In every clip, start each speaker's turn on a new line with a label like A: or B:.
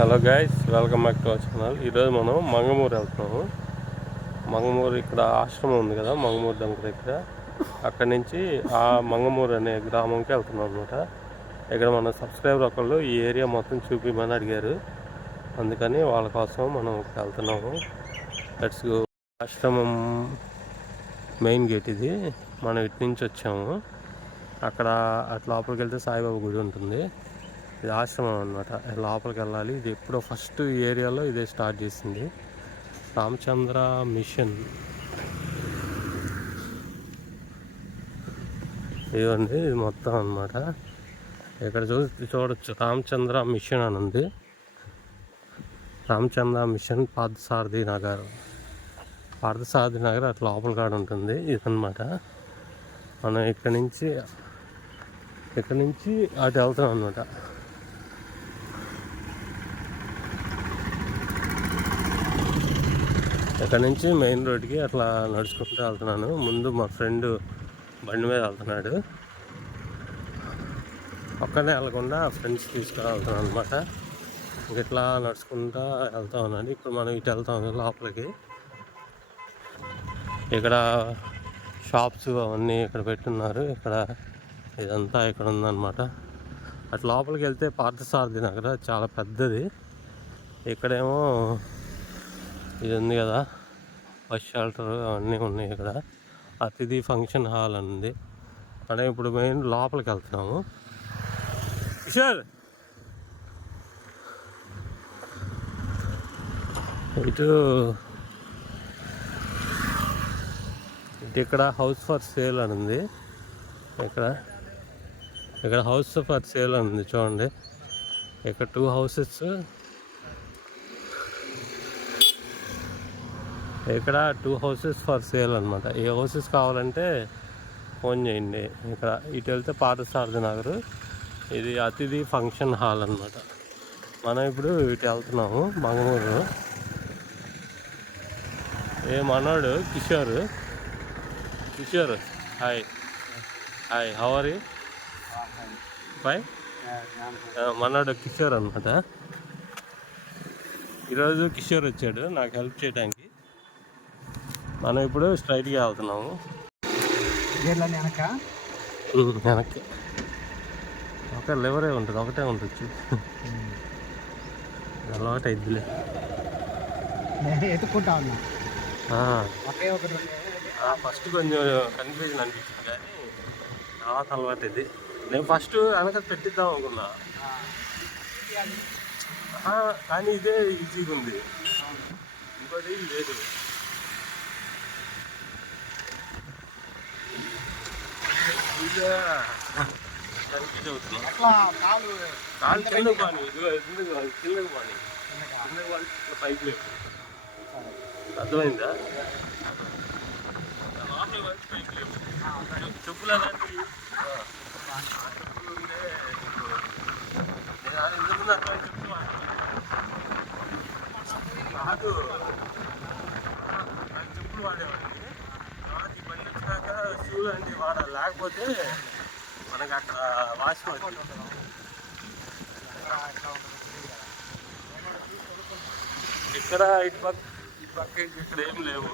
A: Hello guys welcome back to our channel ఈరోజు మనం మంగమూరు వెళ్తున్నాము. మంగమూరు ఇక్కడ ఆశ్రమం ఉంది కదా మంగమూరు డంక దగ్గర. అక్కడి నుంచి ఆ మంగమూరు అనే గ్రామంకి వెళ్తున్నాం అనమాట ఇక్కడ మన సబ్స్క్రైబర్ ఒకళ్ళు ఈ ఏరియా మొత్తం చూపిమని అడిగారు. అందుకని వాళ్ళ కోసం మనం వెళ్తున్నాము. లెట్స్ గో ఆశ్రమం మెయిన్ గేట్ ఇది. మనం ఇటు నుంచి వచ్చాము. అక్కడ అటు లోపలికి వెళ్తే సాయిబాబా గుడి ఉంటుంది. ఇది ఆశ్రమం అనమాట లోపలికి వెళ్ళాలి. ఇది ఎప్పుడో ఫస్ట్ ఏరియాలో ఇదే స్టార్ట్ చేసింది. రామచంద్ర మిషన్. ఇవ్వండి ఇది మొత్తం అనమాట ఇక్కడ చూ చూడొచ్చు. రామచంద్ర మిషన్ అని ఉంది. రామచంద్ర మిషన్ పార్థసారథి నగర్. పార్థసారథి నగర్ అట్లా లోపల కాడ ఉంటుంది. ఇదనమాట మనం ఇక్కడ నుంచి ఇక్కడ నుంచి అటు వెళ్తాం అనమాట ఇక్కడ నుంచి మెయిన్ రోడ్కి అట్లా నడుచుకుంటూ వెళ్తున్నాను. ముందు మా ఫ్రెండ్ బండి మీద వెళ్తున్నాడు. ఒక్కనే వెళ్ళకుండా ఫ్రెండ్స్ తీసుకుని వెళ్తున్నాను అనమాట ఇట్లా నడుచుకుంటా వెళ్తా ఉన్నాను. ఇప్పుడు మనం ఇటు వెళ్తాం లోపలికి. ఇక్కడ షాప్స్ అవన్నీ ఇక్కడ పెట్టున్నారు. ఇక్కడ ఇదంతా ఇక్కడ ఉందన్నమాట. అటు లోపలికి వెళ్తే పార్థసారథి నగర చాలా పెద్దది. ఇక్కడేమో ఇది ఉంది కదా. బస్ షెల్టర్ అవన్నీ ఉన్నాయి ఇక్కడ. అతిథి ఫంక్షన్ హాల్ అని ఉంది మనం ఇప్పుడు మెయిన్ లోపలికి వెళ్తున్నాము. కిషోర్! ఇటు ఇటు ఇక్కడ హౌస్ ఫర్ సేల్ అని ఉంది ఇక్కడ. ఇక్కడ హౌస్ ఫర్ సేల్ అని ఉంది చూడండి. ఇక్కడ టూ హౌసెస్. ఇక్కడ టూ హౌసెస్ ఫర్ సేల్ అనమాట ఏ హౌసెస్ కావాలంటే ఫోన్ చేయండి. ఇక్కడ ఇటు వెళ్తే పార్థసారథి నగర్ ఇది అతిథి ఫంక్షన్ హాల్ అనమాట మనం ఇప్పుడు ఇటు వెళ్తున్నాము మంగళూరు. ఏ మనోడు Kishore. Kishore hi hi how are you bye మనోడు కిషోర్ అనమాట ఈరోజు కిషోర్ వచ్చాడు నాకు హెల్ప్ చేయడానికి. మనం ఇప్పుడు స్ట్రైట్గా వెళ్తున్నాము.
B: వెనక
A: వెనక్కి? ఒక లివరే ఉంటుంది ఒకటే ఉంటుంది అలవాటు అయిద్దిలే
B: ఎత్తుకుంటా ఉన్నా.
A: ఫస్ట్ కొంచెం కన్ఫ్యూజన్ అనిపించింది కానీ తర్వాత అలవాటు ఇది నేను ఫస్ట్ వెనక పెట్టిద్దాం అనుకున్నా. కానీ ఇదే ఈజీగా ఉంది. ఇంకోటి లేదు.
B: అట్లా కాలు
A: కాలు కిందకు పాని ఇదిగో కిందకు పాని కిందకు పాని కిందకు పాని ఇట్లా పైకి లేపు అర్థమైందా లోపలికి వచ్చి పైకి లేపు చెప్పులు అలాంటివి ఆ, చెప్పులు ఉంటే నీకు నేను అది ఎందుకు అటువంటి చెప్పులు వాడతాను కాదు నాకు చెప్పులు వాడేవాడిని షూ లాంటివి వాడాలి లేకపోతే మనకి అక్కడ వాష్ ఇక్కడ ఇటు పక్క ఇటు పక్క ఇక్కడ ఏం లేవు.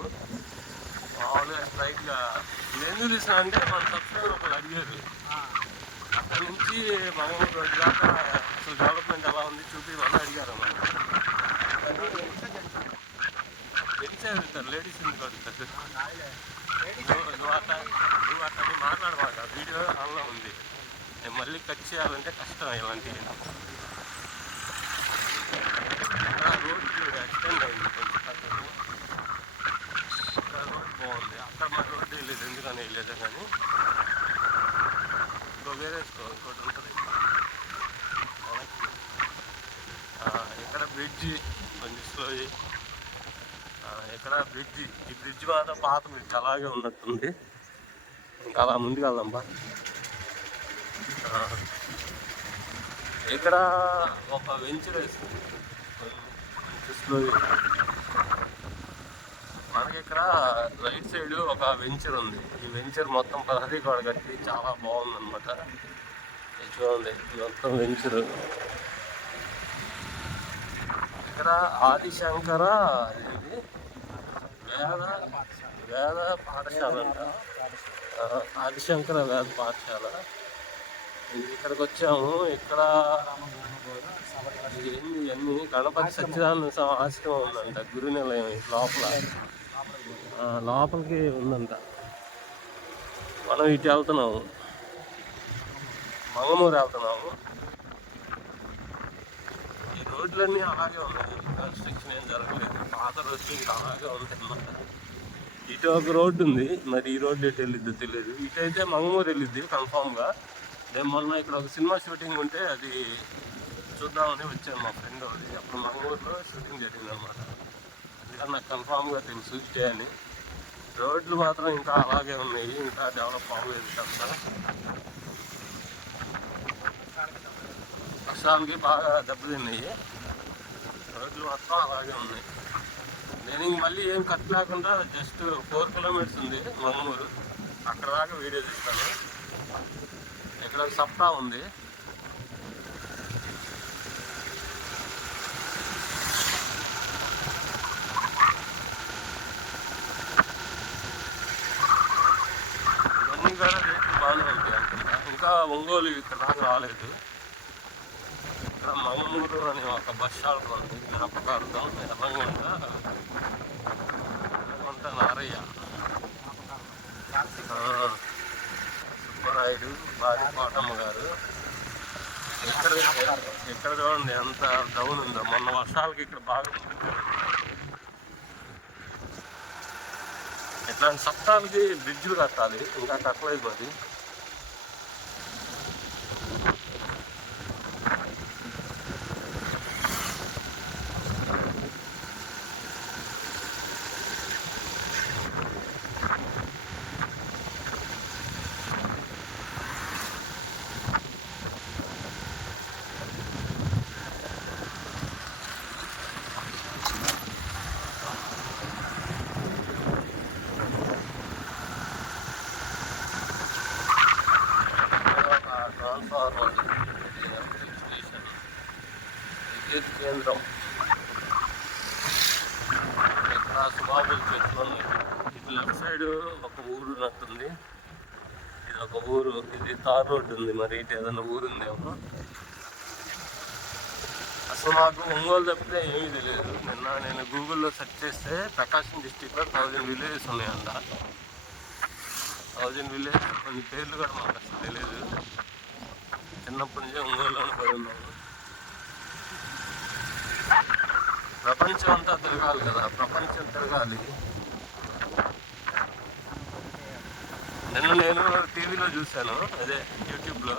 A: మామూలుగా స్ట్రైట్గా నేను ఎందుకు అంటే మన సబ్స్క్రైబర్ ఒకరు అడిగారు. అక్కడ నుంచి మంగళూరు రోడ్డు దాకా అసలు డెవలప్మెంట్ ఎలా ఉంది చూపి వాళ్ళు అడిగారు అన్నమాట. తెలిసే వెళ్తారు లేడీస్ ఎందుకు అడుగుతారు నువ్వు నువ్వు అట్లా నువ్వు అట్లా మాట్లాడమాట వీడియో ఆన్లో ఉంది నేను మళ్ళీ కట్ చేయాలంటే కష్టం ఇలాంటివి రోడ్ ఎక్స్టెండ్ అయింది కొంచెం రోడ్ బాగుంది అక్కడ మా రోడ్డు వెళ్ళేది ఎందుకని వెళ్ళేదే కానీ ఇంకో వేరే స్టోర్ ఇంకోటి ఉంటుంది ఇక్కడ బ్రిడ్జి కొంచెం స్లో ఇక్కడ బ్రిడ్జి ఈ బ్రిడ్జ్ మాత్రం పాత బ్రిడ్జ్ అలాగే ఉన్నట్టుంది. ఇంకా అలా ముందుకు వెళ్దాం బా ఇక్కడ ఒక వెంచర్ వేస్తుంది మనకి ఇక్కడ రైట్ సైడ్ ఒక వెంచర్ ఉంది. ఈ వెంచర్ మొత్తం ప్రహరీ గోడ కట్టి చాలా బాగుంది అనమాట చూడండి మొత్తం వెంచర్. ఇక్కడ ఆదిశంకర వేద వేద పాఠశాల అంట. ఆదిశంకర వేద పాఠశాల. ఇక్కడికి వచ్చాము. ఇక్కడ ఏంది ఇవన్నీ గణపతి సత్యనారాయణ స్వామి ఆశ్రమం ఉందంట గురు నిలయం లోపల. లోపలికి ఉందంట. మనం ఇటు వెళ్తున్నాము. మంగమూరు వెళ్తున్నాము. ఈ రోడ్లన్నీ అలాగే ఉన్నాయి. కన్స్ట్రక్షన్ ఏం జరగలేదు. పాత ఇంకా అలాగే ఇటు ఒక రోడ్డు ఉంది. మరి ఈ రోడ్డు ఎటు వెళ్ళిద్దో తెలియదు ఇటు అయితే మంగమూరు వెళ్ళిద్ది కన్ఫామ్గా నేను మొన్న ఇక్కడ ఒక సినిమా షూటింగ్ ఉంటే అది చూద్దామని వచ్చాను మా ఫ్రెండ్ ఒకటి అప్పుడు మంగళూరులో షూటింగ్ జరిగింది అనమాట అందుకని నాకు కన్ఫామ్గా తెలుసు ఇటే అని. రోడ్లు మాత్రం ఇంకా అలాగే ఉన్నాయి. ఇంకా డెవలప్ అవ్వలేదు కదా వర్షానికి బాగా దెబ్బతిన్నాయి. రోడ్లు మాత్రం అలాగే ఉన్నాయి. నేను మళ్ళీ ఏం కట్ లేకుండా జస్ట్ ఫోర్ కిలోమీటర్స్ ఉంది మంగళూరు. అక్కడ దాకా వీడియో తీస్తాను. ఇక్కడ సప్తా ఉంది. ఇవన్నీ కూడా రేట్లు బాగానే ఉంటాయి అనుకుంటా ఇంకా ఒంగోలు ఇక్కడ దాకా రాలేదు. ఇక్కడ మంగళూరు అనే ఒక బస్ షాప్ ఉంది జ్ఞాపకార్థం ఎర్రంగుంట కొంత నారయ్య సుబ్బరాయుడు భార్య కోటమ్మ గారు ఇక్కడ ఇక్కడ చూడండి ఎంత డౌన్ ఉందో మొన్న వర్షాలకి ఇక్కడ బాగా ఇట్లాంటి సప్తాలకి బ్రిడ్జ్లు కట్టాలి ఇంకా కట్టలేదు మరి ట్రాన్స్ఫార్మర్ ఇన్స్టలేషన్ విద్యుత్ కేంద్రం ఇక్కడ సుబాబుల్ చెట్లు ఉన్నాయి ఇటు లెఫ్ట్ సైడ్ ఒక ఊరు ఉన్నట్టుంది ఇది ఒక ఊరు ఇది తార్ రోడ్డు ఉంది మరి ఇటు ఏదైనా ఊరుందేమో అసలు నాకు ఒంగోలు తప్పితే ఏమీ తెలియదు. నిన్న నేను గూగుల్లో సెర్చ్ చేస్తే ప్రకాశం డిస్టిక్లో థౌజండ్ విలేజెస్ ఉన్నాయంట. థౌజండ్ విలేజ్ కొన్ని పేర్లు కూడా మాకు అసలు తెలియదు. చిన్నప్పటి నుంచే ఒంగోలులోనే పడి ఉన్నాము. ప్రపంచం అంతా తిరగాలి కదా ప్రపంచం తిరగాలి. నిన్న నేను టీవీలో చూశాను అదే యూట్యూబ్లో.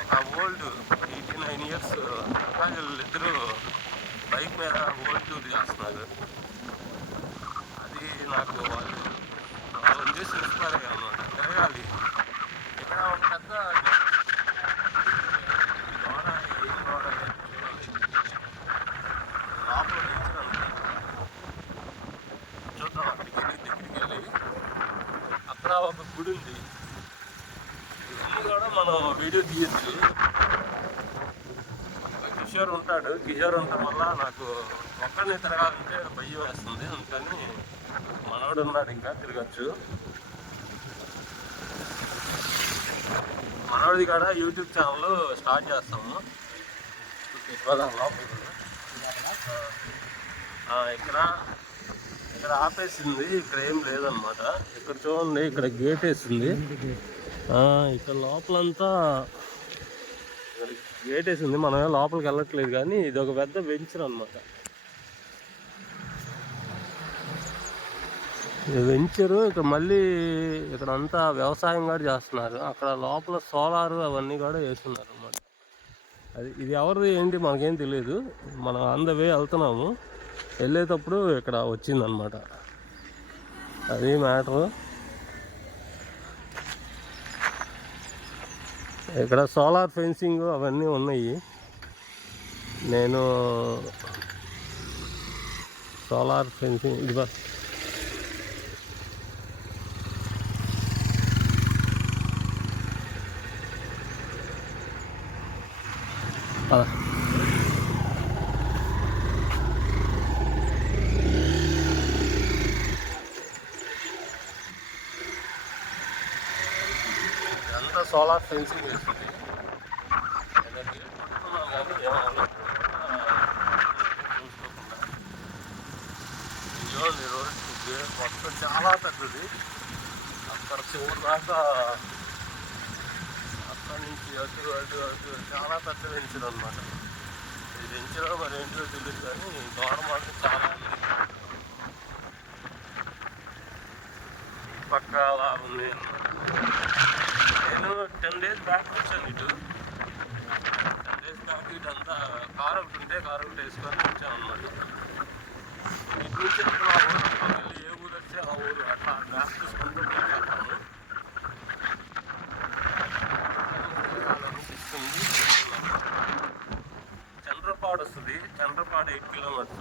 A: ఒక ఓల్డ్ ఎయిటీ నైన్ ఇయర్స్ అబ్బాయిలు ఇద్దరు బైక్ మీద ఓల్డ్ టూర్ చేస్తున్నారు. అది నాకు వాళ్ళు వాళ్ళని చూసి ఇన్స్పైర్ అయ్యాను అనమాట తిరగాలి ఇక్కడ ఒక పెద్ద గోడ ఏం గోడ అనేది చూడాలి లోపల నిల్చున్నాను. చూద్దాం అక్కడికి వెళ్ళి దగ్గరికి వెళ్ళి అక్కడ ఒక గుడి ఉంది ఇవన్నీ కూడా మనం వీడియో తీయచ్చు కిషోర్ ఉంటాడు ఉండటం వల్ల నాకు ఒక్కడిని తిరగాలంటే భయం వేస్తుంది. అందుకని మనోడు ఉన్నాడు ఇంకా తిరగచ్చు. మనోడిది కాడ యూట్యూబ్ ఛానల్ స్టార్ట్ చేస్తాము. ఇక్కడ ఇక్కడ ఆపేసింది. ఇక్కడ ఏం లేదనమాట ఇక్కడ చూడండి ఇక్కడ గేట్ వేసింది. ఆ, ఇక్కడ లోపలంతా గేట్ వేసింది. మనమే లోపలికి వెళ్ళట్లేదు కానీ ఇది ఒక పెద్ద వెంచర్ అనమాట వెంచరు ఇక్కడ మళ్ళీ ఇక్కడ అంతా వ్యవసాయం కూడా చేస్తున్నారు. అక్కడ లోపల సోలార్ అవన్నీ కూడా వేస్తున్నారు అనమాట అది ఇది ఎవరిది ఏంటి మనకేం తెలియదు మనం అందవే వెళ్తున్నాము. వెళ్ళేటప్పుడు ఇక్కడ వచ్చిందనమాట అది మ్యాటరు ఇక్కడ సోలార్ ఫెన్సింగ్ అవన్నీ ఉన్నాయి. నేను సోలార్ ఫెన్సింగ్ ఇది బా పద. సోలార్ ఫెన్సింగ్ వేసింది ఏదో గేట్ పట్టుకున్నాం కానీ ఏమవ్వలేదు. ఆ, చూసుకోకుండా. ఇదిగోండి రోడ్ గేట్ మొత్తం చాలా పెద్దది అక్కడ చివరి దాకా అక్కడి నుంచి అటు అటు అటు చాలా పెద్ద వెంచర్ అనమాట ఈ వెంచర్ మరి ఏంటో తెలియదు కానీ దూరం మాత్రం చాలా ఈ పక్క అలా ఉంది నేను. బ్యాక్ వచ్చాను ఇటు. టెన్ డేస్ బ్యాక్ ఇటంతా కారు ఒకటి ఉంటే కారు ఒకటి వేసుకొని వచ్చాను అనమాట ఇటు వచ్చినప్పుడు ఆ ఊరు వెళ్ళి ఏ ఊరు వస్తే ఆ ఊరు అట్లా బ్యాక్ చూసుకుంటూ వెళ్ళాను చంద్రపాడు వస్తుంది. చంద్రపాడు ఎయిట్ కిలోమీటర్స్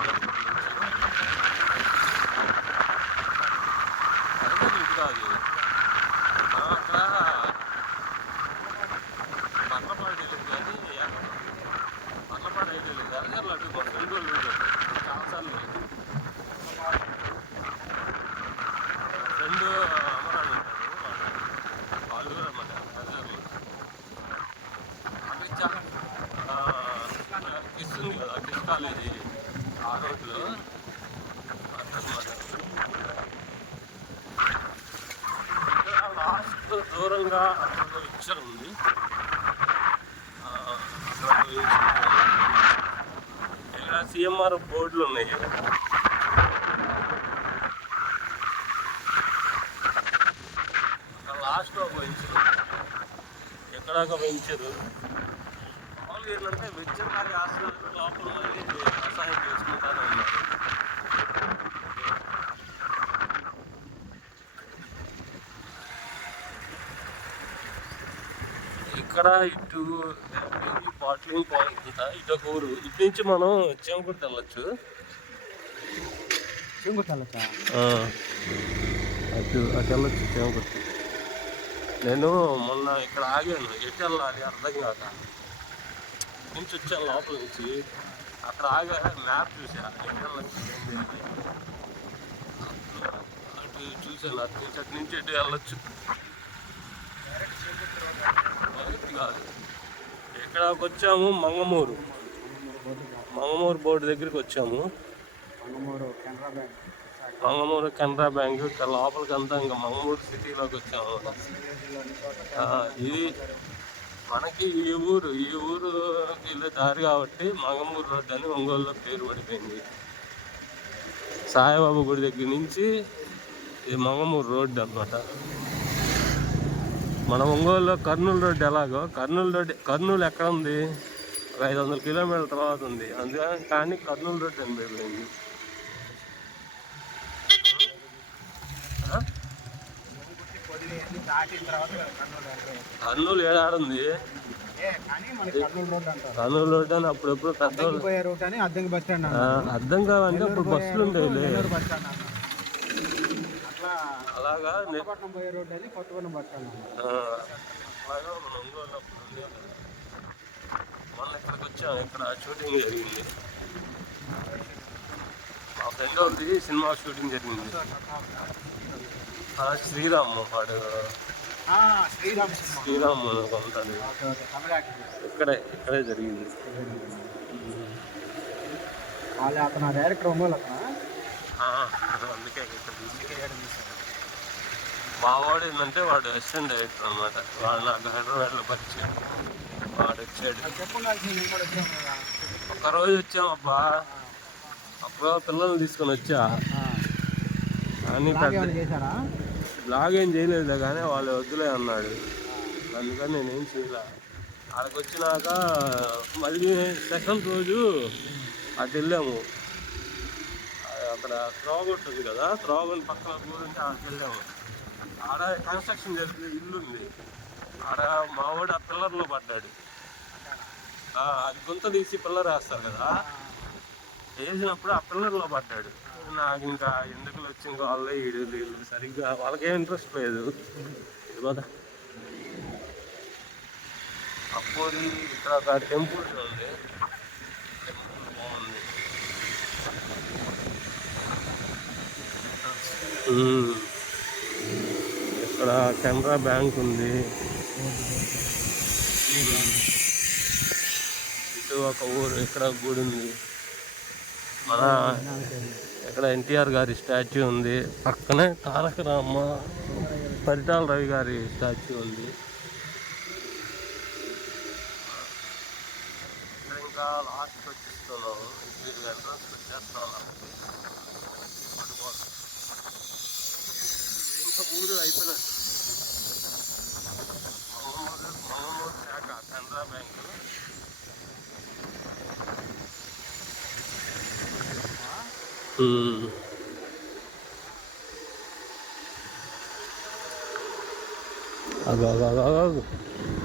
A: అదే ఇటు కాదు ఆ, అక్కడ పర్లపాడు వెళ్ళింది కానీ పర్లపాడు అయితే వెళ్ళింది అరగర్లు అటు మా ఫ్రెండ్ వాళ్ళు వెళ్ళారు చాలాసార్లు ఫ్రెండ్ అమరాన్ని ఉంటారు వాళ్ళు కూడా అన్నమాట అరగర్లు అవి చాలా కిస్ ఉంది కదా కిస్ ఆ రోడ్లో లాస్ట్ దూరంగా అక్కడ ఇచ్చర్ ఉంది ఆ, అక్కడ ఇక్కడ సిఎంఆర్ బోర్డులు ఉన్నాయి అక్కడ లాస్ట్ ఒక వెంచరు ఎక్కడ ఒక వెంచరు మామూలుగా ఏంటంటే వెంచర్ లాగా ఆశ్రమాలు ఇక్కడ ఇటు బాట్లింగ్ పాయింట్ ఇటు ఒక ఊరు. ఇటు నుంచి మనం వెళ్ళొచ్చు.
B: చెంగుతాలచ్చా
A: అటు అటు వెళ్ళొచ్చు చేమకుర్తి. నేను మొన్న ఇక్కడ ఆగాను. ఎటు వెళ్ళాలి? అర్థం కాక. నుంచి వచ్చాను లోపల నుంచి అక్కడ ఆగా మ్యాప్ చూసా. అటు చూసాను అటు నుంచి అటు నుంచి ఎటు వెళ్ళొచ్చు. కాదు. ఇక్కడికి వచ్చాము? మంగమూరు. మంగమూరు బోర్డు దగ్గరికి వచ్చాము.
B: మంగమూరు కెనరా బ్యాంక్.
A: ఇక్కడ లోపలికి అంతా ఇంకా మంగమూరు సిటీలోకి వచ్చాము. ఇది మనకి ఈ ఊరు ఈ ఊరు వెళ్ళే దారి కాబట్టి మగమూరు రోడ్ అని ఒంగోలులో పేరు పడిపోయింది. సాయిబాబు గుడి దగ్గర నుంచి ఇది మగమూరు రోడ్డు అన్నమాట. మన ఒంగోలులో కర్నూలు రోడ్డు ఎలాగో కర్నూలు రోడ్డు కర్నూలు ఎక్కడ ఉంది? ఒక ఐదు వందల కిలోమీటర్ల తర్వాత ఉంది. అందుకని కానీ కర్నూలు రోడ్డు అని అయిపోయింది ఆ?
B: దాటిన తర్వాత కర్నూలు
A: కర్నూలు ఏడాడుంది
B: కర్నూలు రోడ్
A: కర్నూలు అని అప్పుడప్పుడు పెద్ద
B: అద్దెకి పోయే రూట్ అని అద్దెకి బస్ స్టాండ్
A: ఆ,
B: అన్నారు
A: అర్థం కావంటే అప్పుడు బస్సులు ఉండేవి. అలాగా నే-
B: కొత్తపట్నం పోయే రోడ్ అని కొత్తపట్నం బస్ స్టాండ్ అన్నారు.
A: ఆ, అలాగా మన ఒంగోలు అప్పుడు ఉండేది. మొన్న ఇక్కడికి వచ్చాం. ఇక్కడ షూటింగ్ జరిగింది. మా ఫ్రెండ్ వాళ్ళది సినిమా షూటింగ్ జరిగింది. శ్రీరామ్ వాడు.
B: శ్రీరామ్
A: శ్రీరామ్
B: యాక్టర్.
A: ఇక్కడే ఇక్కడే జరిగింది.
B: వాళ్ళ అతను డైరెక్టర్ ఒంగోలు
A: అందుకే ఇక్కడ తీసుకు మా వాడు ఏంటంటే వాడు అసిస్టెంట్ డైరెక్టర్ అనమాట వాడు నాకు హైదరాబాద్లో పరిచయం. వాడు వచ్చాడు.
B: కదా
A: ఒక్కరోజు వచ్చామబ్బా అప్పుడు పిల్లల్ని తీసుకొని వచ్చా.
B: అలాగే
A: పెద్ద బ్లాగ్ ఏం చేయలేదు కానీ వాళ్ళు వద్దులే అన్నాడు. అందుకని నేనేం చేయలే. అక్కడికి వచ్చినాక మళ్ళీ సెకండ్ రోజు అటు వెళ్ళాము. అక్కడ త్రోగ ఉంటుంది కదా త్రోగని పక్కన ఊరుంటే అక్కడికి వెళ్ళాము. ఆడ కన్స్ట్రక్షన్ జరిగిన ఇల్లు ఉంది. ఆడ మావాడు ఆ పిల్లర్లో పడ్డాడు. అది గుంత తీసి పిల్లర్ వేస్తారు కదా వేసినప్పుడు ఆ పిల్లర్లో పడ్డాడు. నాకు ఇంకా ఎందుకు వచ్చిన వాళ్ళే వీళ్ళు సరిగ్గా వాళ్ళకేం ఇంట్రెస్ట్ లేదు. ఇది కదా అప్పుడు ఇక్కడ ఒక టెంపుల్ ఉంది టెంపుల్ బాగుంది. ఇక్కడ కెనరా బ్యాంక్ ఉంది. ఇటు ఒక ఊరు ఇక్కడ గుడి ఉంది. మన ఇక్కడ ఎన్టీఆర్ గారి స్టాచ్యూ ఉంది. పక్కనే తారక రామ పరిటాల రవి గారి స్టాచ్యూ ఉంది. ఇంకా లాస్ట్ వచ్చేస్తున్నాం ఇంటికి ఎంట్రన్స్ వచ్చేస్తాం ఇంకా ఊరు అయిపోయినట్టు శాఖ కెనరా బ్యాంకు. 嗯，
B: 阿哥阿哥阿哥。啊啊
A: 啊啊啊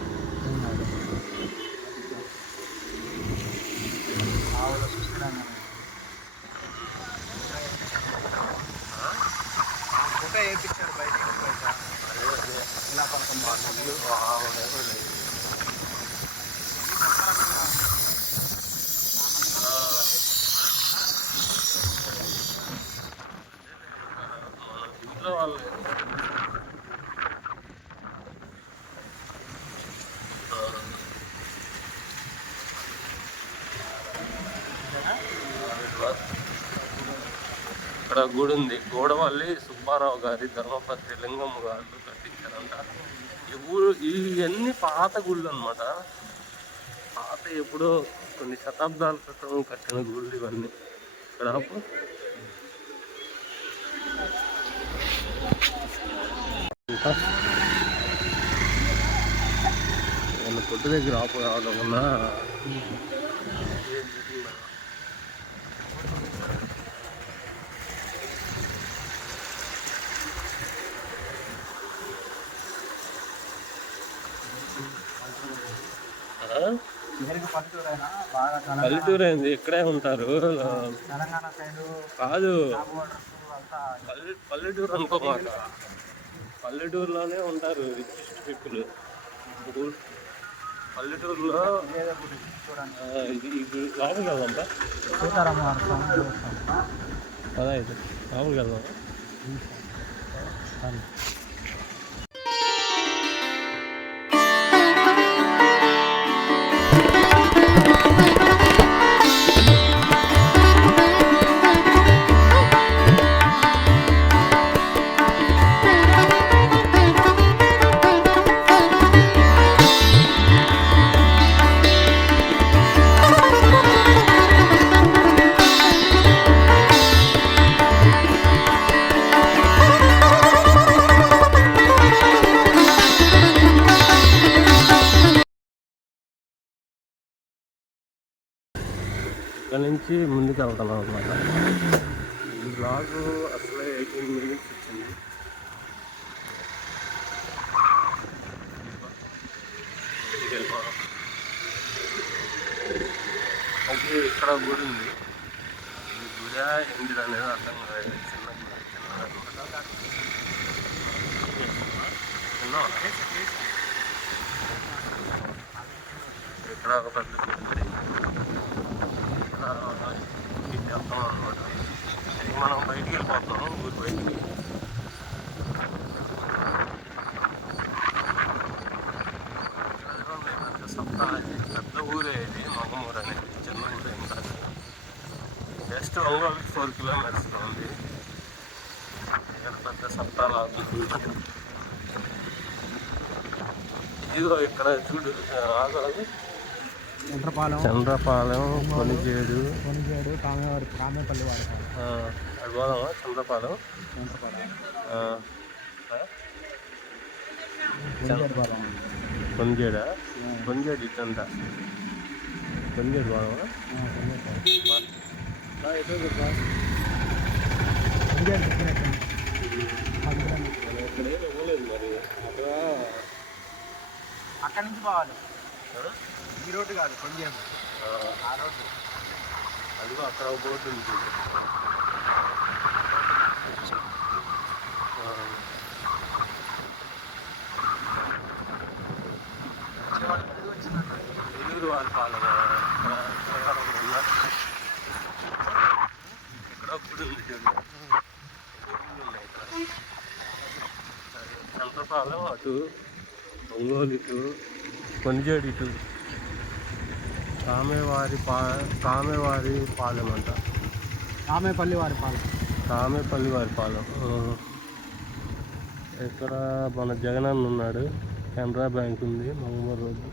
A: గుడి ఉంది. గోడవల్లి సుబ్బారావు గారి ధర్మపత్రి లింగమ్మ గారు కట్టించారంట ఈ ఊరు ఇవన్నీ పాత గుళ్ళు అనమాట పాత ఎప్పుడో కొన్ని శతాబ్దాల క్రితం కట్టిన గుళ్ళు ఇవన్నీ. ఇక్కడ నేను ఇంకా కొట్టు దగ్గర ఆపు రావడం వల్ల ఆ?
B: మెరుగు పల్లెటూరైనా బాగా తెలంగాణ
A: పల్లెటూరు ఏంది ఇక్కడే ఉంటారు. కాదు. పల్లె పల్లెటూరు అనుకోమాట పల్లెటూరులోనే ఉంటారు రిచెస్ట్ పీపుల్. పల్లెటూరులో ఇది ఇది లోపలికి వెళ్దాంపా
B: సీతారామ
A: ఇది నుంచి ముందుకు వెళ్తున్నాం అనమాట ఈ బ్లాగ్ అసలే ఎయిటీన్ మినిట్స్ వచ్చింది అయితే ఇక్కడ గుడి ఉంది. ఈ గుడి ఏంటిది అనేది అర్థం కాలేదు. చిన్న చిన్న చిన్న ఇక్కడ ఒక పెద్ద గుడి ఉంది ఇది వెళ్తాం అనమాట మనం బయటికి వెళ్ళిపోతున్నాం ఊరు బయటికి సప్తా పెద్ద ఊరే ఇది మగమూరు అనేది చిన్న ఊరే ఏం జస్ట్ ఒంగోలు ఫోర్ కిలోమీటర్స్ ఉంది ఇక్కడ పెద్ద సప్తాలు ఇదిగో ఇక్కడ చూడు ఆగదు
B: చంద్రపాలెం.
A: చంద్రపాలెం కొనిచేడు
B: కొనిచేడు కామేవారి కామేపల్లి
A: ఆ, అది పోదామా? చంద్రపాలెం?
B: చంద్రపాలెం. కొనిచేడా
A: కొనిచేడు ఇట్టంట కొనిచేడు పోదామా? అక్కడ
B: నుంచి పోవాలి? ఈ రోడ్డు కాదు కొనిచేడు
A: ఆ,
B: రోడ్డు
A: అదిగో అక్కడ బోర్డు ఉంది చూడు. ఆ. పాలన ఇక్కడ గుడి ఉంది చంద్రపాలెం అటు ఒంగోలు ఇటు కొనిజేడి ఇటు కామేవారి పా కామేవారి పాలెం అంట.
B: కామేపల్లి వారి పాలెం.
A: కామేపల్లి వారి పాలెం. ఇక్కడ మన జగనన్న ఉన్నాడు. కెనరా బ్యాంక్ ఉంది. మంగమూరు రోడ్డు